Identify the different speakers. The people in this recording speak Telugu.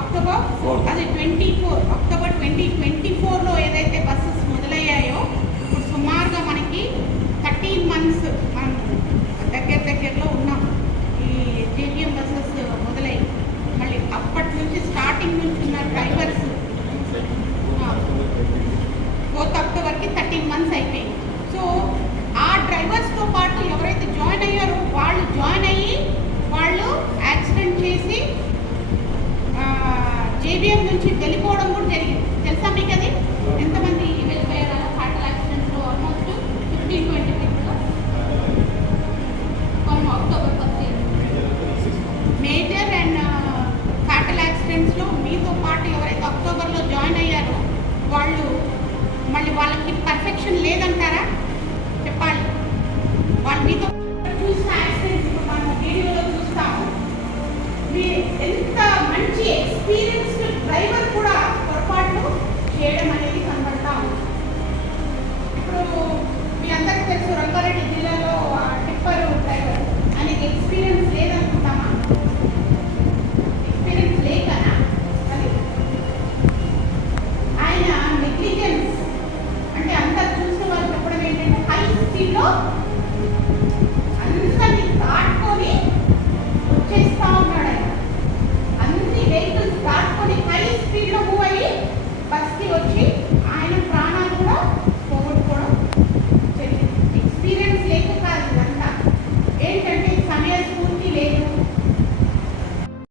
Speaker 1: October four. అదే twenty four. October twenty twenty ఫోర్లో ఏదైతే బస్సెస్ మొదలయ్యాయో ఇప్పుడు సుమారుగా మనకి థర్టీన్ మంత్స్ మనం దగ్గర దగ్గరలో ఉన్నాం. ఈ జేబీఎం బస్సెస్ మొదలై మళ్ళీ అప్పటి నుంచి స్టార్టింగ్ నుంచి ఉన్న డ్రైవర్స్ ఫోర్త్ అక్టోబర్కి థర్టీన్ మంత్స్ అయిపోయింది సో ఆ డ్రైవర్స్తో పాటు ఎవరైతే జాయిన్ అయ్యారో వాళ్ళు జాయిన్ అయ్యి వాళ్ళు యాక్సిడెంట్ చేసి ఈవీఎం నుంచి వెళ్ళిపోవడం కూడా జరిగింది. తెలుసా మీకు అది? ఎంతమంది వెళ్ళిపోయారు అలా ఫ్యాటల్ యాక్సిడెంట్లో? Almost fifteen twenty people October first major and fatal యాక్సిడెంట్స్లో మీతో పాటు ఎవరైతే అక్టోబర్లో జాయిన్ అయ్యారో వాళ్ళు మళ్ళీ వాళ్ళకి పర్ఫెక్షన్ లేదంటారా? చెప్పాలి. వాళ్ళు మీతో చూసిన యాక్సిడెంట్స్ మనం వీడియోలో చూస్తాము. మీ ఎంత మంచి ఎక్స్పీరియన్స్డ్ filho